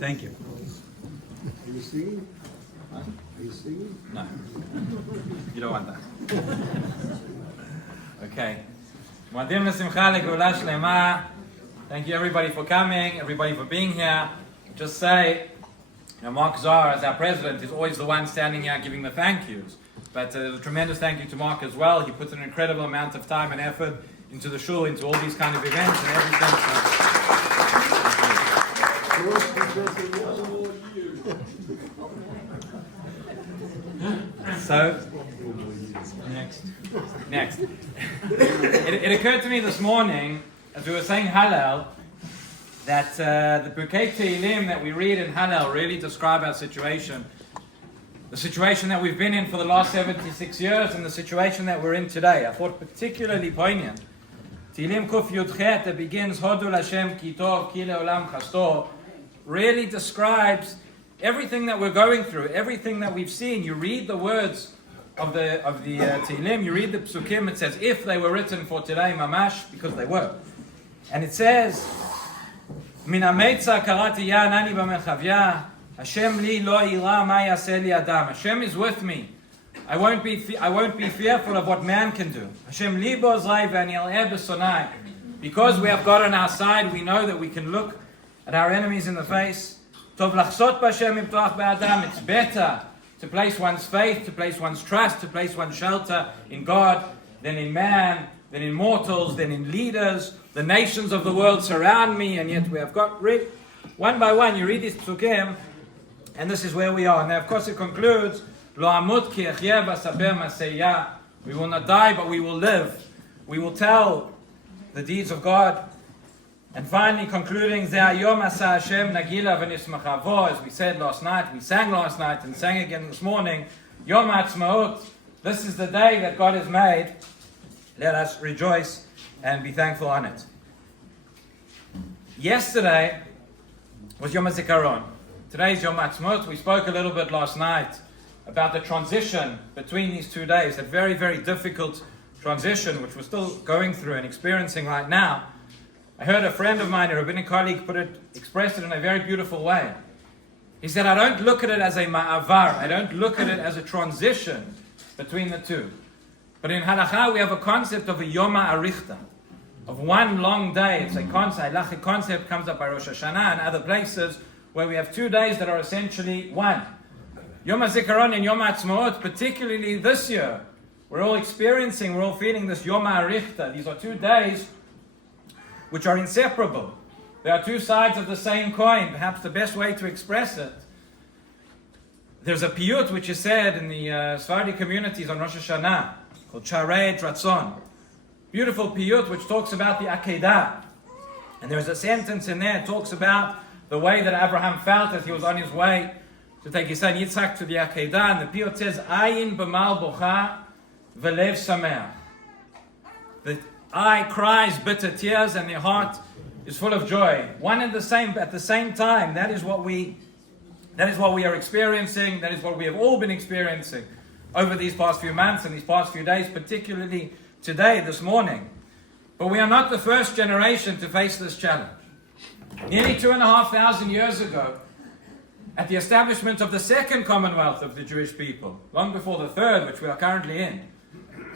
Thank you. Are you singing? Are you singing? No. You don't want that. Okay. Moadim l'simcha legeula shlema. Thank you everybody for coming, everybody for being here. Just say, Mark Zar, as our president, is always the one standing here giving the thank yous. But a tremendous thank you to Mark as well. He puts an incredible amount of time and effort into the shul, into all these kind of events and everything. So, next. It occurred to me this morning, as we were saying Hallel, that the Pirkei Tehillim that we read in Hallel really describe our situation. The situation that we've been in for the last 76 years and the situation that we're in today. I thought particularly poignant. Tehillim Kuf Yudchet, that begins Hodu Lashem Ki Tov Ki Leolam Chasto, really describes everything that we're going through, everything that we've seen. You read the words of the Tehillim, you read the Psukim, it says, if they were written for today, mamash, because they were. And it says, Min ha'meitza karati ya anani b'merchavya, Hashem li lo ira ma yaseh li adam. Hashem is with me. I won't be fearful of what man can do. Hashem li bozrai v'ani al'eh b'sonai. Because we have God on our side, we know that we can look at our enemies in the face. Tov lachsot b'Hashem imtoach b'adam. It's better to place one's faith, to place one's trust, to place one's shelter in God than in man, than in mortals, than in leaders. The nations of the world surround me, and yet we have got rid. One by one, you read these psukim, and this is where we are. And of course it concludes, Lo amut ki echye v'asaber maseyah. We will not die, but we will live. We will tell the deeds of God. And finally concluding, Ze hayom asa Hashem nagila v'nismacha vo, as we said last night, we sang last night and sang again this morning, Yom ha'atzmaut. This is the day that God has made. Let us rejoice and be thankful on it. Yesterday was Yom HaZikaron. Today is Yom HaAtzmaut. We spoke a little bit last night about the transition between these 2 days, that very, very difficult transition which we're still going through and experiencing right now. I heard a friend of mine, a rabbinic colleague, express it in a very beautiful way. He said, I don't look at it as a ma'avar, I don't look at it as a transition between the two. But in Halakha we have a concept of a Yom HaArichta, of one long day. It's a concept, halachic concept comes up by Rosh Hashanah and other places where we have 2 days that are essentially one. Yom HaZikaron and Yom HaAtzmaut, particularly this year, we're all feeling this Yom HaArichta. These are 2 days which are inseparable. They are 2 sides of the same coin, perhaps the best way to express it. There's a piyut which is said in the Sephardi communities on Rosh Hashanah, called Charei Ratzon. Beautiful piyut which talks about the Akedah. And there's a sentence in there that talks about the way that Abraham felt as he was on his way to take his son Yitzhak to the Akedah. And the piyut says, Ayin b'mal bocha v'lev sameach. The eye cries bitter tears and the heart is full of joy. One and the same, at the same time. That is what we are experiencing. That is what we have all been experiencing over these past few months and these past few days, particularly today, this morning. But we are not the first generation to face this challenge. Nearly 2,500 years ago, at the establishment of the second Commonwealth of the Jewish people, long before the third, which we are currently in.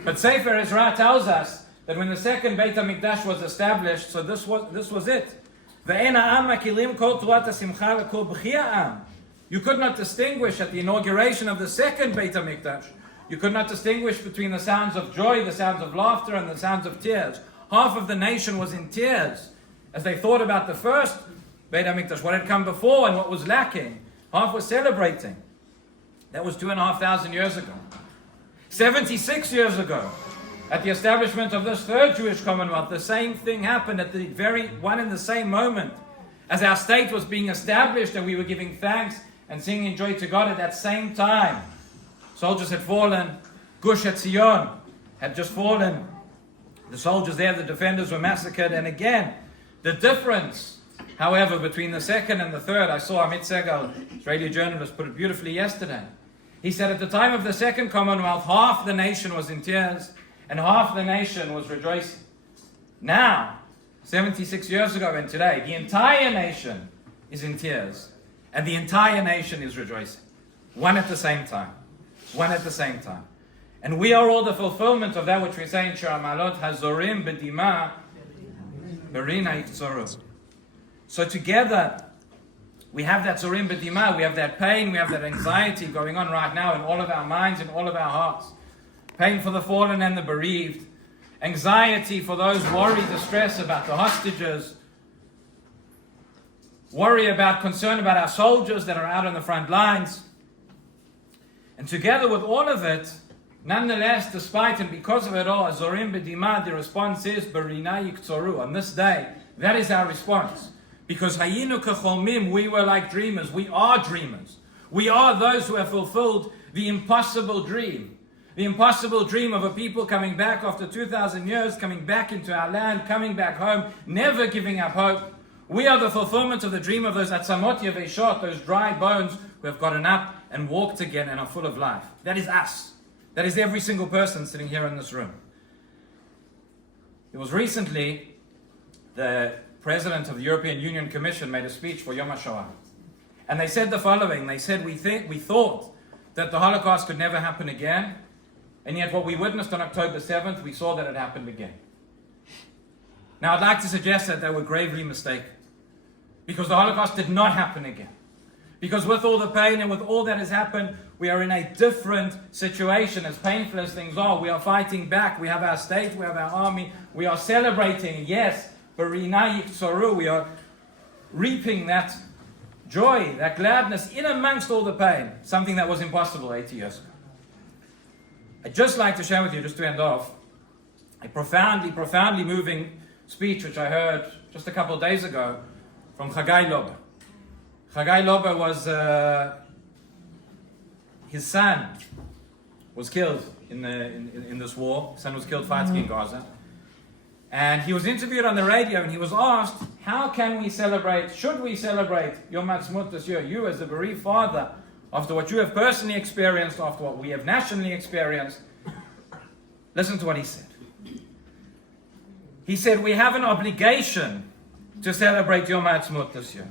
But Sefer Ezra tells us that when the second Beit HaMikdash was established, so this was it. You could not distinguish at the inauguration of the second Beit HaMikdash, you could not distinguish between the sounds of joy, the sounds of laughter, and the sounds of tears. Half of the nation was in tears as they thought about the first Beit HaMikdash, what had come before and what was lacking. Half was celebrating. That was 2,500 years ago. 76 years ago, at the establishment of this third Jewish Commonwealth, the same thing happened at the very one and the same moment. As our state was being established and we were giving thanks and singing joy to God at that same time. Soldiers had fallen. Gush Etzion had just fallen. The soldiers there, the defenders, were massacred. And again, the difference, however, between the second and the third, I saw Amit Segal, Israeli journalist, put it beautifully yesterday. He said at the time of the second Commonwealth, half the nation was in tears and half the nation was rejoicing. Now, 76 years ago and today, the entire nation is in tears and the entire nation is rejoicing. One at the same time. One at the same time. And we are all the fulfillment of that which we say in Shir Malot, Hazorim B'dima Berina Yiktzoru. So together, we have that Zorim B'dima, we have that pain, we have that anxiety going on right now in all of our minds, in all of our hearts. Pain for the fallen and the bereaved. Anxiety for those worried, distress about the hostages. Worry about, concern about our soldiers that are out on the front lines. And together with all of it, nonetheless, despite and because of it all, Zorim B'dima, the response is Berina Yiktzoru. On this day, that is our response. Because Hayinu Kecholmim, we were like dreamers. We are dreamers. We are those who have fulfilled the impossible dream. The impossible dream of a people coming back after 2,000 years, coming back into our land, coming back home, never giving up hope. We are the fulfillment of the dream of those Atzamot Yeveshot, those dry bones who have gotten up and walked again and are full of life. That is us. That is every single person sitting here in this room. It was recently the President of the European Union Commission made a speech for Yom HaShoah. And they said the following. They said, we thought that the Holocaust could never happen again. And yet what we witnessed on October 7th, we saw that it happened again. Now I'd like to suggest that they were gravely mistaken. Because the Holocaust did not happen again. Because with all the pain and with all that has happened, we are in a different situation. As painful as things are, we are fighting back. We have our state, we have our army. We are celebrating, yes, Berina Yiktzoru. We are reaping that joy, that gladness in amongst all the pain. Something that was impossible 80 years ago. I'd just like to share with you, just to end off, a profoundly, profoundly moving speech which I heard just a couple of days ago from Chagai Lober. Chagai Lober was, his son was killed in this war. His son was killed fighting in Gaza. And he was interviewed on the radio and he was asked, how can we celebrate, should we celebrate Yom Ha'atzmaut this year? You as the bereaved father, after what you have personally experienced, after what we have nationally experienced. Listen to what he said. He said, we have an obligation to celebrate Yom Ha'atzmaut this year.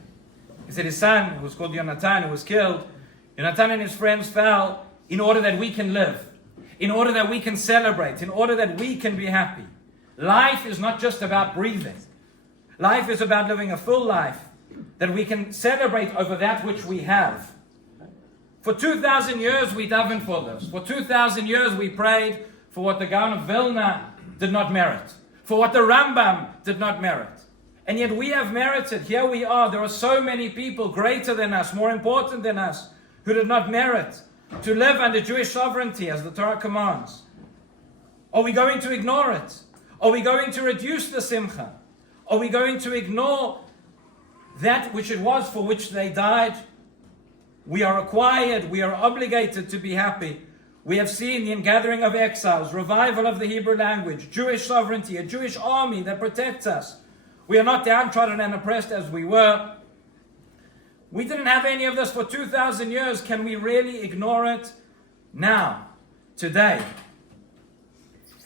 He said his son, who was called Yonatan, who was killed, Yonatan and his friends fell in order that we can live, in order that we can celebrate, in order that we can be happy. Life is not just about breathing. Life is about living a full life, that we can celebrate over that which we have. For 2,000 years we davened for this. For 2,000 years we prayed for what the Gaon of Vilna did not merit, for what the Rambam did not merit. And yet we have merited. Here we are. There are so many people greater than us, more important than us, who did not merit to live under Jewish sovereignty as the Torah commands. Are we going to ignore it? Are we going to reduce the simcha? Are we going to ignore that which it was for which they died? We are required, we are obligated to be happy. We have seen the ingathering of exiles, revival of the Hebrew language, Jewish sovereignty, a Jewish army that protects us. We are not downtrodden and oppressed as we were. We didn't have any of this for 2,000 years. Can we really ignore it now, today?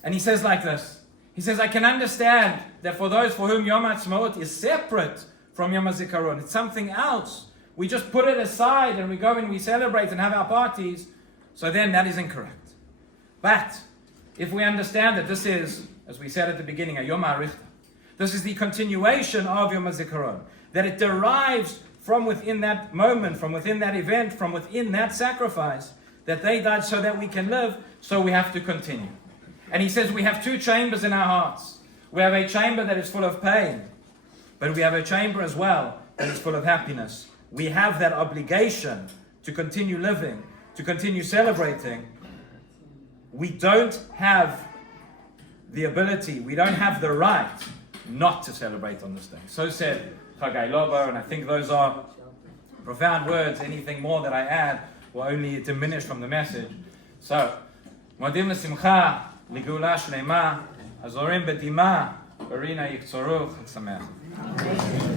And he says like this. He says, I can understand that for those for whom Yom Ha'atzmaut is separate from Yom HaZikaron, it's something else. We just put it aside and we go and we celebrate and have our parties. So then that is incorrect. But if we understand that this is, as we said at the beginning, a Yom HaRichta, this is the continuation of Yom HaZikaron, that it derives from within that moment, from within that event, from within that sacrifice, that they died so that we can live, so we have to continue. And he says we have two chambers in our hearts. We have a chamber that is full of pain, but we have a chamber as well that is full of happiness. We have that obligation to continue living, to continue celebrating. We don't have the ability, we don't have the right not to celebrate on this day. So said Chagai Lober, and I think those are profound words. Anything more that I add will only diminish from the message. So, Modim l'simcha, ligula shlema, hazorim b'dima, berina yiktzoru, chag sameach.